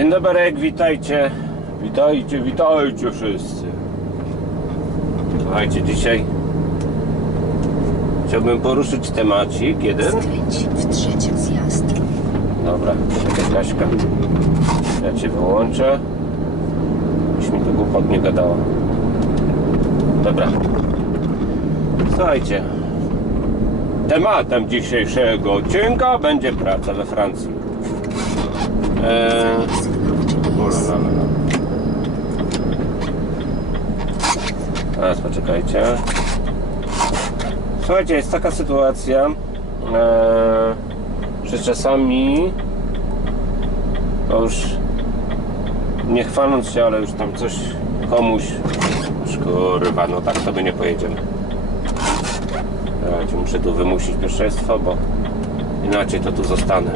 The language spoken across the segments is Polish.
Dzień dobry, witajcie. Witajcie, witajcie wszyscy. Słuchajcie, dzisiaj chciałbym poruszyć temacik jeden. Skręć w trzeci zjazd. Dobra, czekaj Kaśka. Ja Cię wyłączę. Już mi tu głupot nie gadała. Dobra. Słuchajcie. Tematem dzisiejszego odcinka będzie praca we Francji. Eee, La. Teraz poczekajcie. Słuchajcie, jest taka sytuacja, e, że czasami to już nie chwaląc się, ale już tam coś komuś kurwa, no tak sobie nie pojedziemy. Muszę tu wymusić pierwszeństwo, bo inaczej to tu zostanę.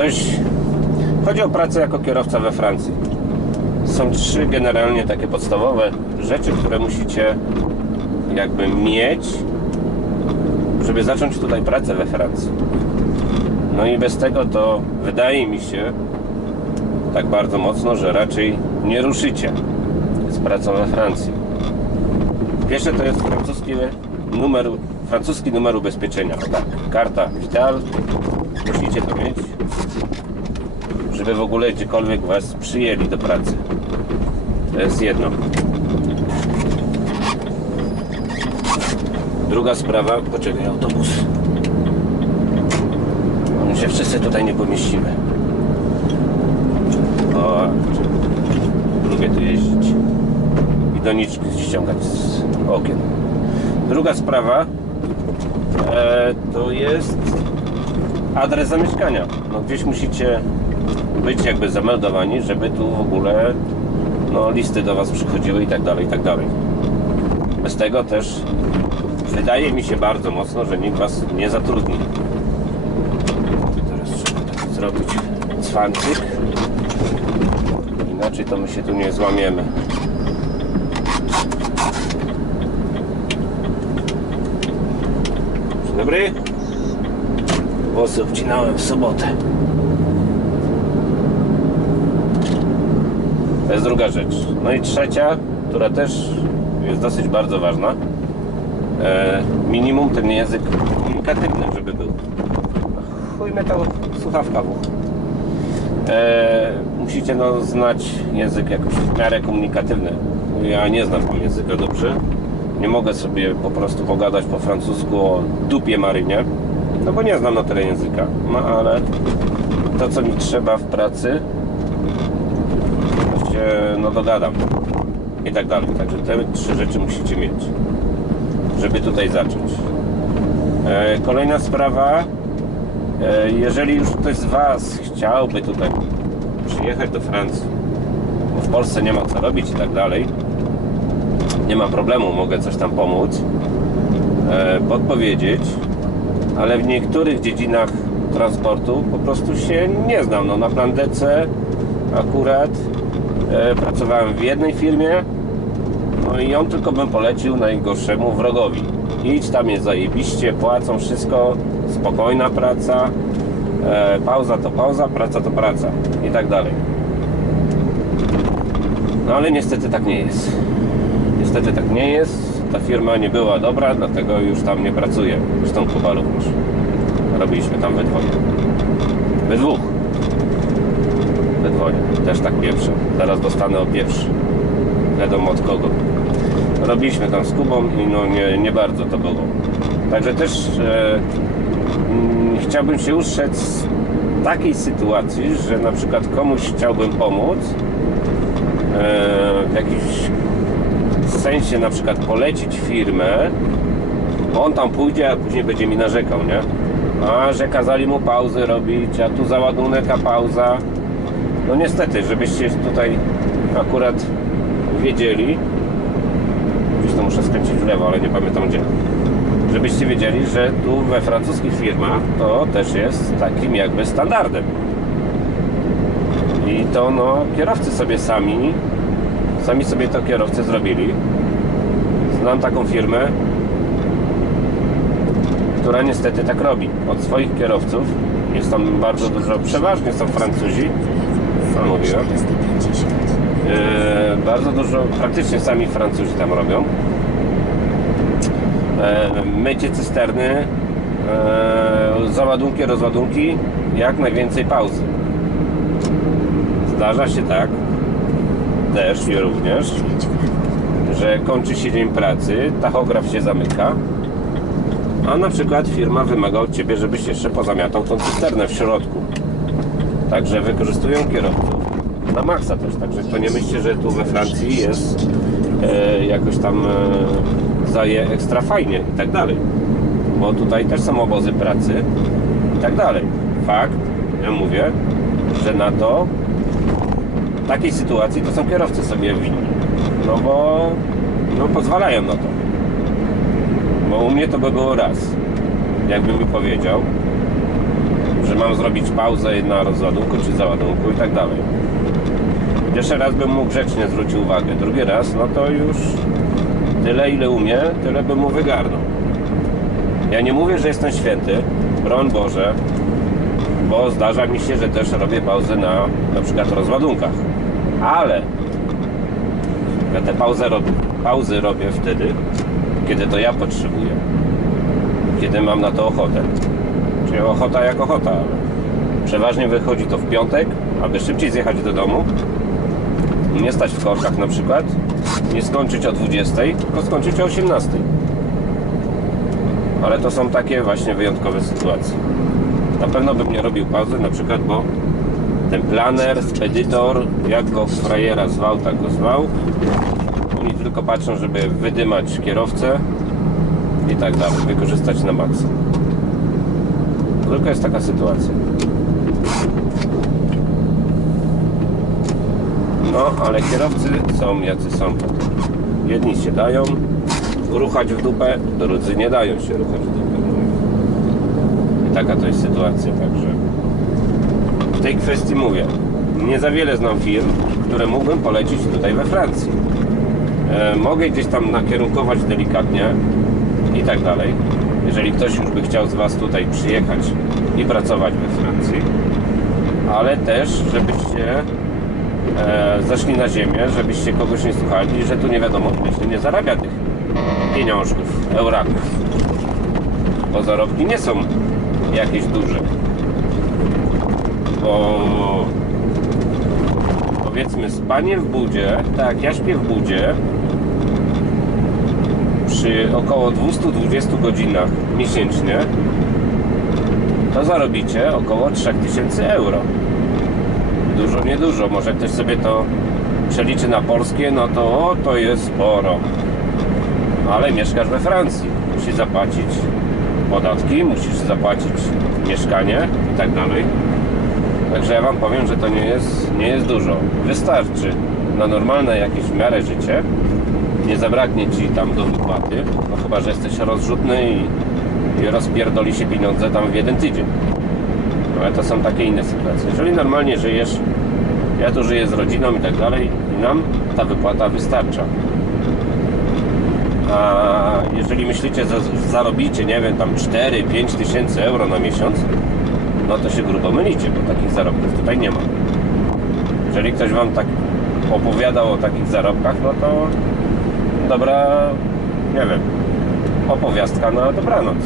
Coś chodzi o pracę jako kierowca we Francji. Są trzy generalnie takie podstawowe rzeczy, które musicie jakby mieć, żeby zacząć tutaj pracę we Francji. No i bez tego to wydaje mi się tak bardzo mocno, że raczej nie ruszycie z pracą we Francji. Pierwsze to jest francuski numer, francuski numer ubezpieczenia. Karta Vital. Musicie to mieć, żeby w ogóle gdziekolwiek Was przyjęli do pracy. To jest jedno. Druga sprawa, poczekaj, autobus. My się wszyscy tutaj nie pomieścimy. O, lubię tu jeździć i doniczki ściągać z okien. Druga sprawa e, to jest adres zamieszkania. No gdzieś musicie być jakby zameldowani, żeby tu w ogóle no, listy do Was przychodziły i tak dalej, i tak dalej. Bez tego też wydaje mi się bardzo mocno, że nikt Was nie zatrudni. Teraz trzeba zrobić cwanczyk. Inaczej to my się tu nie złamiemy. Dzień dobry. Włosy obcinałem w sobotę. To jest druga rzecz. No i trzecia, która też jest dosyć bardzo ważna. E, minimum ten język komunikatywny, żeby był. Chuj mnie to słuchawka w e, Musicie no, znać język jakoś w miarę komunikatywny. Ja nie znam tego języka dobrze. Nie mogę sobie po prostu pogadać po francusku o dupie marynie. No bo nie znam na tyle języka. No ale to co mi trzeba w pracy się no dogadam i tak dalej. Także te trzy rzeczy musicie mieć, żeby tutaj zacząć. E, kolejna sprawa, e, jeżeli już ktoś z Was chciałby tutaj przyjechać do Francji, bo w Polsce nie ma co robić i tak dalej, nie ma problemu, mogę coś tam pomóc, e, podpowiedzieć, ale w niektórych dziedzinach transportu po prostu się nie znam. No, na plan DC akurat e, pracowałem w jednej firmie, no i on tylko bym polecił najgorszemu wrogowi. Idź, tam jest zajebiście, płacą wszystko, spokojna praca, e, pauza to pauza, praca to praca i tak dalej. No ale niestety tak nie jest. Niestety tak nie jest. Ta firma nie była dobra, dlatego już tam nie pracuję. Zresztą Kuba również. Robiliśmy tam we dwoje. We dwóch. We dwoje. Też tak pierwsze. Zaraz dostanę o pierwszy. Wiadomo od kogo. Robiliśmy tam z Kubą i no nie, nie bardzo to było. Także też e, mm, chciałbym się ustrzec z takiej sytuacji, że na przykład komuś chciałbym pomóc e, w jakimś sensie na przykład polecić firmę, on tam pójdzie, a później będzie mi narzekał, nie? A, że kazali mu pauzy robić, a tu załadunek, a pauza. No niestety, żebyście tutaj akurat wiedzieli, gdzieś to muszę skręcić w lewo, ale nie pamiętam gdzie. Żebyście wiedzieli, że tu we francuskich firmach to też jest takim jakby standardem. I to no, kierowcy sobie sami, sami sobie to kierowcy zrobili. Znam taką firmę, która niestety tak robi. Od swoich kierowców jest tam bardzo dużo, przeważnie są Francuzi, co mówiłem. 450. E, bardzo dużo, praktycznie sami Francuzi tam robią. E, mycie cysterny, e, załadunki, rozładunki, jak najwięcej pauzy. Zdarza się tak, też i również, że kończy się dzień pracy, tachograf się zamyka, a na przykład firma wymaga od Ciebie, żebyś jeszcze pozamiatał tą cysternę w środku. Także wykorzystują kierowców na maksa też, także to nie myślcie, że tu we Francji jest e, jakoś tam e, zaje ekstra fajnie i tak dalej. Bo tutaj też są obozy pracy i tak dalej. Fakt, ja mówię, że na to takiej sytuacji to są kierowcy sobie winni. No bo no, pozwalają na to. Bo u mnie to by było raz. Jakby mi powiedział, że mam zrobić pauzę na rozładunku czy załadunku i tak dalej. Pierwszy raz bym mu grzecznie zwrócił uwagę. Drugi raz, no to już tyle ile umie, tyle bym mu wygarnął. Ja nie mówię, że jestem święty, broń Boże, bo zdarza mi się, że też robię pauzę na na przykład rozładunkach. Ale ja te pauzy robię, pauzy robię wtedy, kiedy to ja potrzebuję. Kiedy mam na to ochotę. Czyli ochota jak ochota, ale przeważnie wychodzi to w piątek, aby szybciej zjechać do domu, nie stać w korkach na przykład, nie skończyć o 20, tylko skończyć o 18. Ale to są takie właśnie wyjątkowe sytuacje. Na pewno bym nie robił pauzy, na przykład, bo ten planer, edytor, jak go frajera zwał, tak go zwał. Oni tylko patrzą, żeby wydymać kierowcę i tak dalej, wykorzystać na maksa. Tylko jest taka sytuacja. No, ale kierowcy są jacy są. Jedni się dają ruchać w dupę, drudzy nie dają się ruchać w dupę. I taka to jest sytuacja, także tej kwestii mówię. Nie za wiele znam firm, które mógłbym polecić tutaj we Francji. E, mogę gdzieś tam nakierunkować delikatnie i tak dalej. Jeżeli ktoś już by chciał z Was tutaj przyjechać i pracować we Francji, ale też, żebyście e, zeszli na ziemię, żebyście kogoś nie słuchali, że tu nie wiadomo, się nie zarabia tych pieniążków, euraków. Bo zarobki nie są jakieś duże. Bo powiedzmy spanie w budzie, tak ja śpię w budzie, przy około 220 godzinach miesięcznie, to zarobicie około 3000 euro. Dużo, niedużo. Może ktoś sobie to przeliczy na polskie, no to o, to jest sporo. Ale mieszkasz we Francji. Musisz zapłacić podatki, musisz zapłacić mieszkanie i tak dalej. Także ja Wam powiem, że to nie jest, nie jest dużo. Wystarczy na normalne jakieś w miarę życie. Nie zabraknie Ci tam do wypłaty, no chyba, że jesteś rozrzutny i, i rozpierdoli się pieniądze tam w jeden tydzień. No, Ale to są takie inne sytuacje. Jeżeli normalnie żyjesz, ja tu żyję z rodziną i tak dalej, i nam ta wypłata wystarcza. A jeżeli myślicie, że zarobicie, nie wiem, tam 4-5 tysięcy euro na miesiąc, no to się grubo mylicie, bo takich zarobków tutaj nie ma. Jeżeli ktoś Wam tak opowiadał o takich zarobkach, no to dobra, nie wiem, opowiastka na dobranoc.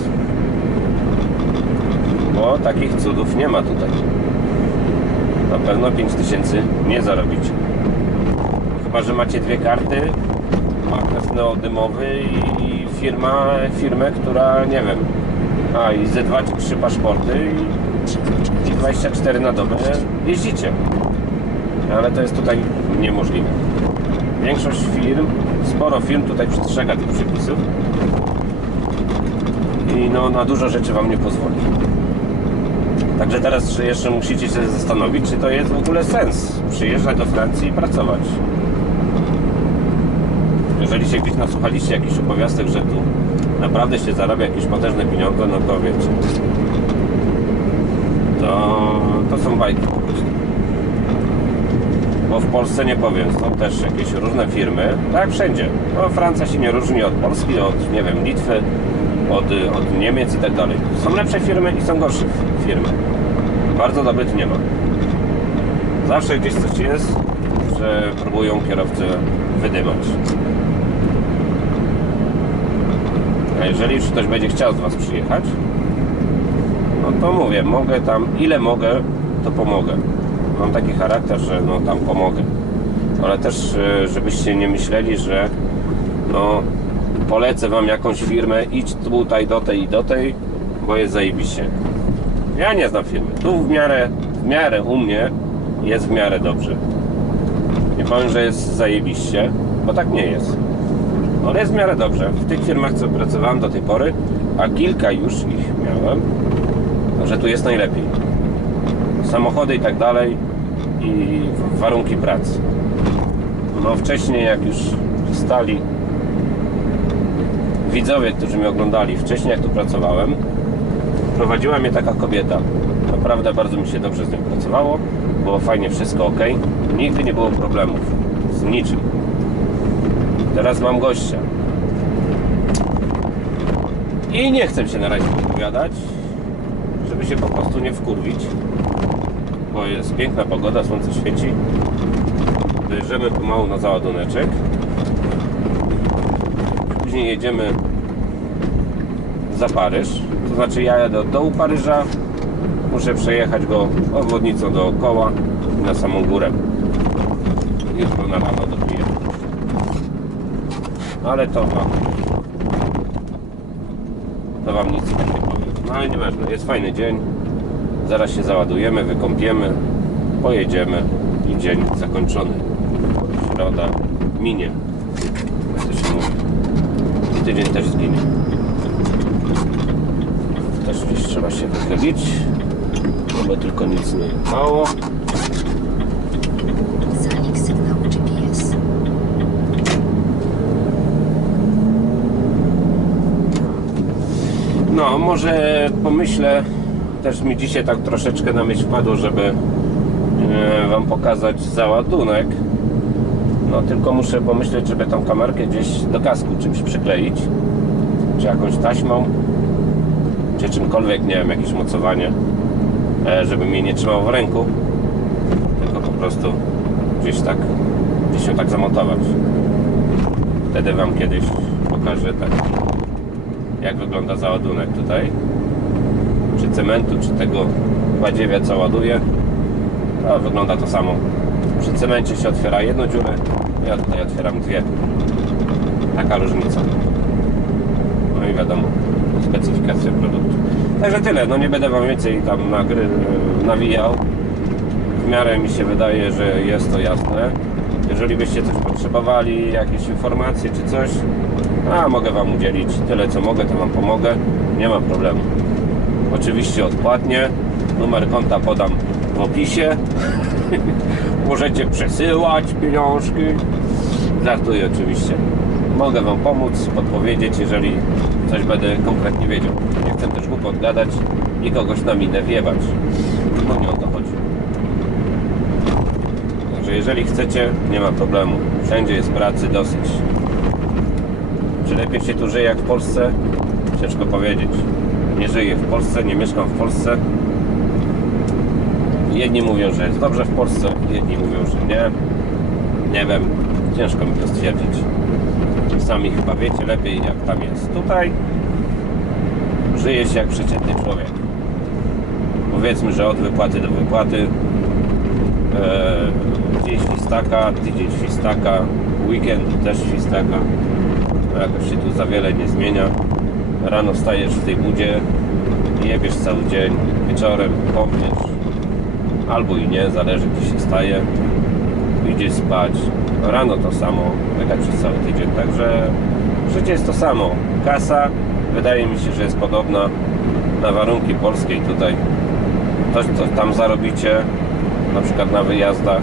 Bo takich cudów nie ma tutaj. Na pewno 5000 nie zarobicie. Chyba, że macie dwie karty, magnes neodymowy i firma, firmę, która, nie wiem, a i ze dwa czy trzy paszporty i 24 na dobę jeździcie. Ale to jest tutaj niemożliwe. Większość firm, sporo firm tutaj przestrzega tych przepisów i no, na dużo rzeczy Wam nie pozwoli. Także teraz jeszcze musicie się zastanowić, czy to jest w ogóle sens przyjeżdżać do Francji i pracować. Jeżeli się gdzieś nasłuchaliście jakichś opowiastek, że tu naprawdę się zarabia jakieś potężne pieniądze, no to wiecie. To, to są bajki po prostu. Bo w Polsce nie powiem, są też jakieś różne firmy, tak wszędzie. No, Francja się nie różni od Polski, od nie wiem, Litwy, od, od Niemiec i tak dalej. Są lepsze firmy i są gorsze firmy. Bardzo dobrych nie ma. Zawsze gdzieś coś jest, że próbują kierowcę wydymać. A jeżeli już ktoś będzie chciał z Was przyjechać, to mówię, mogę tam, ile mogę, to pomogę. Mam taki charakter, że no tam pomogę. Ale też, e, żebyście nie myśleli, że no polecę Wam jakąś firmę, idź tutaj do tej i do tej, bo jest zajebiście. Ja nie znam firmy. Tu w miarę, w miarę u mnie jest w miarę dobrze. Nie powiem, że jest zajebiście, bo tak nie jest. Ale jest w miarę dobrze. W tych firmach, co pracowałem do tej pory, a kilka już ich miałem, że tu jest najlepiej. Samochody i tak dalej i warunki pracy. No wcześniej jak już stali widzowie, którzy mnie oglądali, wcześniej jak tu pracowałem, prowadziła mnie taka kobieta. Naprawdę bardzo mi się dobrze z nią pracowało. Było fajnie, wszystko ok. Nigdy nie było problemów z niczym. Teraz mam gościa. I nie chcę się na razie wypowiadać, żeby się po prostu nie wkurwić. Bo jest piękna pogoda, słońce świeci. Dojeżdżamy pomału na załaduneczek. Później jedziemy za Paryż. To znaczy ja jadę dołu Paryża. Muszę przejechać go obwodnicą dookoła i na samą górę. Jutro na rano dopiję. Ale to wam to wam nic nie. No ale nieważne, jest fajny dzień. Zaraz się załadujemy, wykąpiemy, pojedziemy i dzień zakończony. Środa minie. Jak to się mówi. Tydzień też zginie. Też gdzieś trzeba się wychylić, żeby tylko nic nie jechało. No, może pomyślę, też mi dzisiaj tak troszeczkę na myśl wpadło, żeby e, Wam pokazać załadunek. No, tylko muszę pomyśleć, żeby tą kamerkę gdzieś do kasku czymś przykleić. Czy jakąś taśmą, czy czymkolwiek, nie wiem, jakieś mocowanie, e, żeby mnie nie trzymało w ręku. Tylko po prostu gdzieś tak, gdzieś się tak zamontować. Wtedy Wam kiedyś pokażę tak jak wygląda załadunek tutaj? Czy cementu, czy tego badziewia co ładuje? To wygląda to samo. Przy cemencie się otwiera jedną dziurę ja tutaj otwieram dwie. Taka różnica. No i wiadomo specyfikacja produktu. Także tyle, no nie będę wam więcej tam nagry, nawijał. W miarę mi się wydaje, że jest to jasne. Jeżeli byście coś potrzebowali, jakieś informacje czy coś a mogę Wam udzielić tyle co mogę, to Wam pomogę, nie ma problemu. Oczywiście odpłatnie, numer konta podam w opisie. Możecie przesyłać pieniążki. Żartuję oczywiście. Mogę Wam pomóc, podpowiedzieć, jeżeli coś będę konkretnie wiedział. Nie chcę też głupot gadać i kogoś na minę wjebać. Bo nie o to chodzi. Także jeżeli chcecie, nie ma problemu. Wszędzie jest pracy dosyć. Czy lepiej się tu żyje jak w Polsce? Ciężko powiedzieć. Nie żyję w Polsce, nie mieszkam w Polsce. Jedni mówią, że jest dobrze w Polsce, jedni mówią, że nie. Nie wiem, ciężko mi to stwierdzić. Sami chyba wiecie lepiej jak tam jest. Tutaj żyje się jak przeciętny człowiek. Powiedzmy, że od wypłaty do wypłaty eee, dzień świstaka, tydzień świstaka, weekend też świstaka jakoś się tu za wiele nie zmienia. Rano wstajesz w tej budzie, jebiesz cały dzień, wieczorem kąpiesz, albo i nie, zależy gdzie się staje, idziesz spać. Rano to samo, tak przez cały tydzień, także życie jest to samo. Kasa wydaje mi się, że jest podobna na warunki polskiej tutaj. To, co tam zarobicie, na przykład na wyjazdach,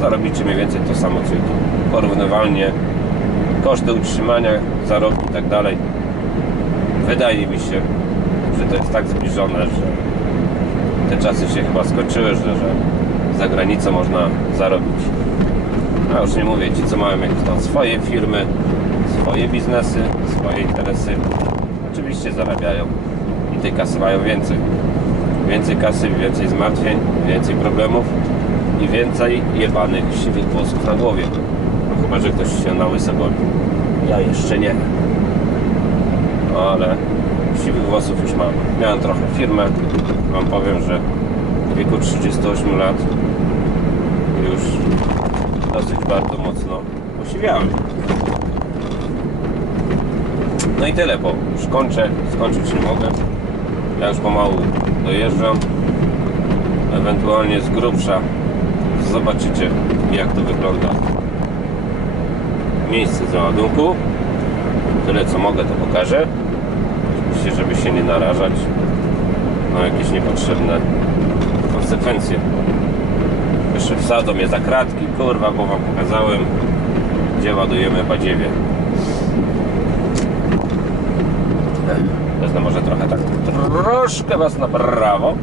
zarobicie mniej więcej to samo, co i tu. Porównywalnie koszty utrzymania, zarobki i tak dalej. Wydaje mi się, że to jest tak zbliżone, że te czasy się chyba skończyły, że, że za granicą można zarobić. A już nie mówię ci, co mają jakieś tam swoje firmy, swoje biznesy, swoje interesy. oczywiście zarabiają i tej kasy mają więcej. Więcej kasy, więcej zmartwień, więcej problemów i więcej jebanych siwych włosów na głowie. Chyba, że ktoś się na łyso goli. Ja jeszcze nie. Ale siwych włosów już mam. Miałem trochę firmę. Wam powiem, że w wieku 38 lat już dosyć bardzo mocno posiwiałem. No i tyle, bo już kończę, skończyć nie mogę. Ja już pomału dojeżdżam. Ewentualnie z grubsza zobaczycie jak to wygląda. Miejsce załadunku. Tyle co mogę to pokażę. Oczywiście, żeby się nie narażać na jakieś niepotrzebne konsekwencje. Jeszcze wsadzą mnie za kratki, kurwa, bo wam pokazałem, gdzie ładujemy badziewie. Wezmę może trochę tak, troszkę was na prawo.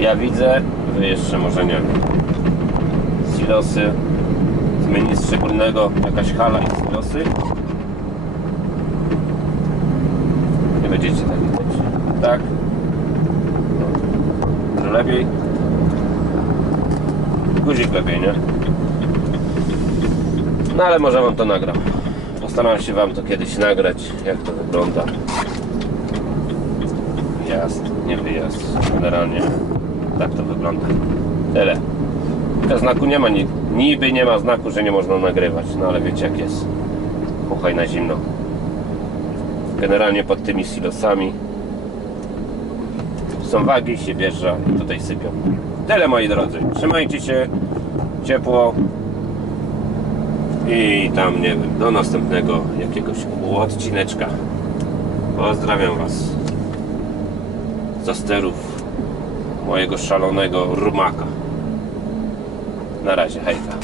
Ja widzę, jeszcze może nie. Silosy, z nic szczególnego, jakaś hala i silosy. Nie będziecie tak widać. Tak. No, lepiej. Guzik lepiej, nie? No ale może wam to nagram. Postaram się wam to kiedyś nagrać, jak to wygląda. Jazd, nie wyjazd. Generalnie tak to wygląda. Tyle. To znaku nie ma, ni- niby nie ma znaku, że nie można nagrywać. No ale wiecie jak jest. Puchaj na zimno. Generalnie pod tymi silosami są wagi, się wjeżdża i tutaj sypią. Tyle moi drodzy. Trzymajcie się ciepło i tam nie wiem, do następnego jakiegoś odcineczka. Pozdrawiam Was za sterów mojego szalonego rumaka. Na razie, hejka.